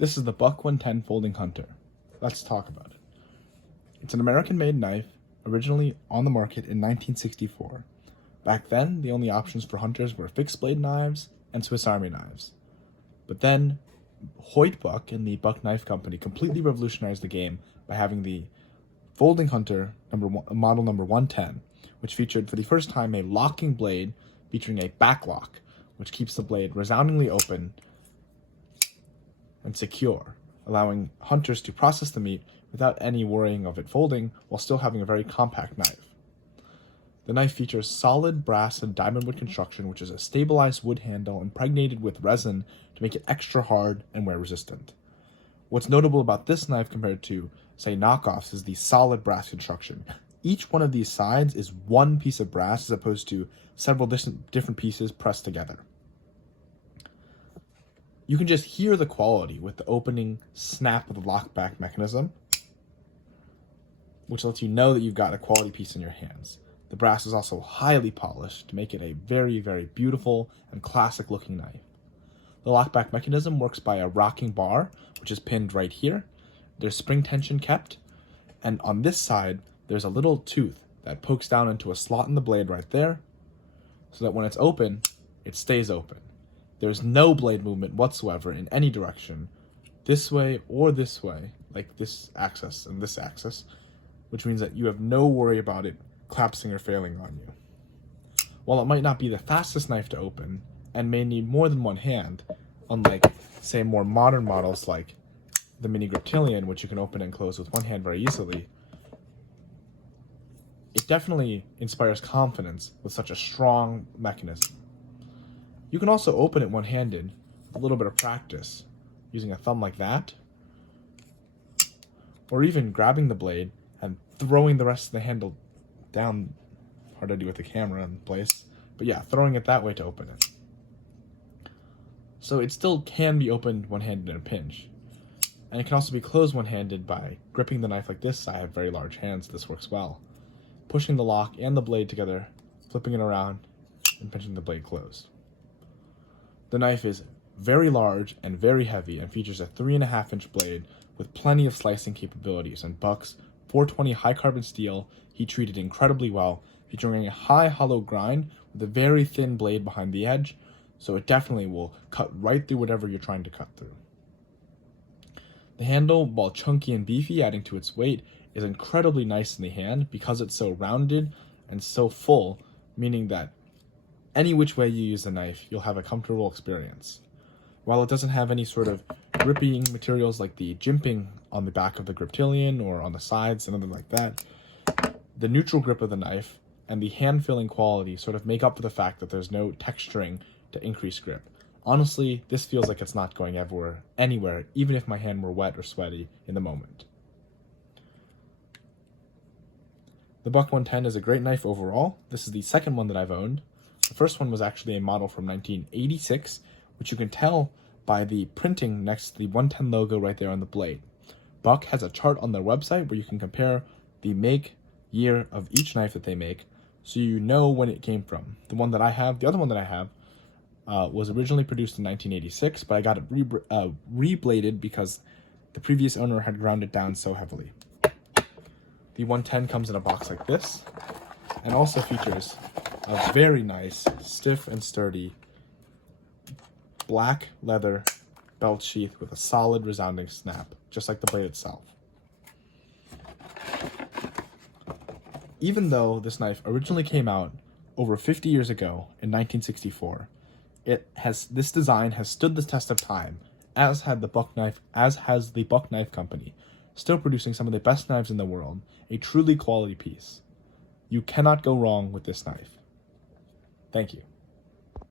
This is the Buck 110 Folding Hunter. Let's talk about it. It's an American-made knife, originally on the market in 1964. Back then, the only options for hunters were fixed-blade knives and Swiss Army knives. But then, Hoyt Buck and the Buck Knife Company completely revolutionized the game by having the Folding Hunter model number 110, which featured for the first time a locking blade featuring a back lock, which keeps the blade resoundingly open and secure, allowing hunters to process the meat without any worrying of it folding while still having a very compact knife. The knife features solid brass and diamond wood construction, which is a stabilized wood handle impregnated with resin to make it extra hard and wear resistant. What's notable about this knife compared to, say, knockoffs is the solid brass construction. Each one of these sides is one piece of brass as opposed to several different pieces pressed together. You can just hear the quality with the opening snap of the lockback mechanism, which lets you know that you've got a quality piece in your hands. The brass is also highly polished to make it a very, very beautiful and classic looking knife. The lockback mechanism works by a rocking bar, which is pinned right here. There's spring tension kept, and on this side, there's a little tooth that pokes down into a slot in the blade right there, so that when it's open, it stays open. There's no blade movement whatsoever in any direction, this way or this way, like this axis and this axis, which means that you have no worry about it collapsing or failing on you. While it might not be the fastest knife to open, and may need more than one hand, unlike, say, more modern models like the Mini Griptilian, which you can open and close with one hand very easily, it definitely inspires confidence with such a strong mechanism. You can also open it one-handed with a little bit of practice, using a thumb like that, or even grabbing the blade and throwing the rest of the handle down. Hard to do with the camera in place, but yeah, throwing it that way to open it. So it still can be opened one-handed in a pinch. And it can also be closed one-handed by gripping the knife like this. I have very large hands, so this works well. Pushing the lock and the blade together, flipping it around, and pinching the blade closed. The knife is very large and very heavy and features a 3.5-inch blade with plenty of slicing capabilities, and Buck's 420 high carbon steel heat treated incredibly well, featuring a high hollow grind with a very thin blade behind the edge, so it definitely will cut right through whatever you're trying to cut through. The handle, while chunky and beefy, adding to its weight, is incredibly nice in the hand because it's so rounded and so full, meaning that any which way you use the knife, you'll have a comfortable experience. While it doesn't have any sort of gripping materials like the jimping on the back of the Griptilian or on the sides and anything like that, the neutral grip of the knife and the hand-feeling quality sort of make up for the fact that there's no texturing to increase grip. Honestly, this feels like it's not going anywhere, even if my hand were wet or sweaty in the moment. The Buck 110 is a great knife overall. This is the second one that I've owned. The first one was actually a model from 1986, which you can tell by the printing next to the 110 logo right there on the blade. Buck has a chart on their website where you can compare the make, year of each knife that they make, so you know when it came from. The other one that I have, was originally produced in 1986, but I got it rebladed because the previous owner had ground it down so heavily. The 110 comes in a box like this, and also features a very nice, stiff and sturdy black leather belt sheath with a solid resounding snap, just like the blade itself. Even though this knife originally came out over 50 years ago in 1964, this design has stood the test of time, as has the Buck Knife Company, still producing some of the best knives in the world, a truly quality piece. You cannot go wrong with this knife. Thank you.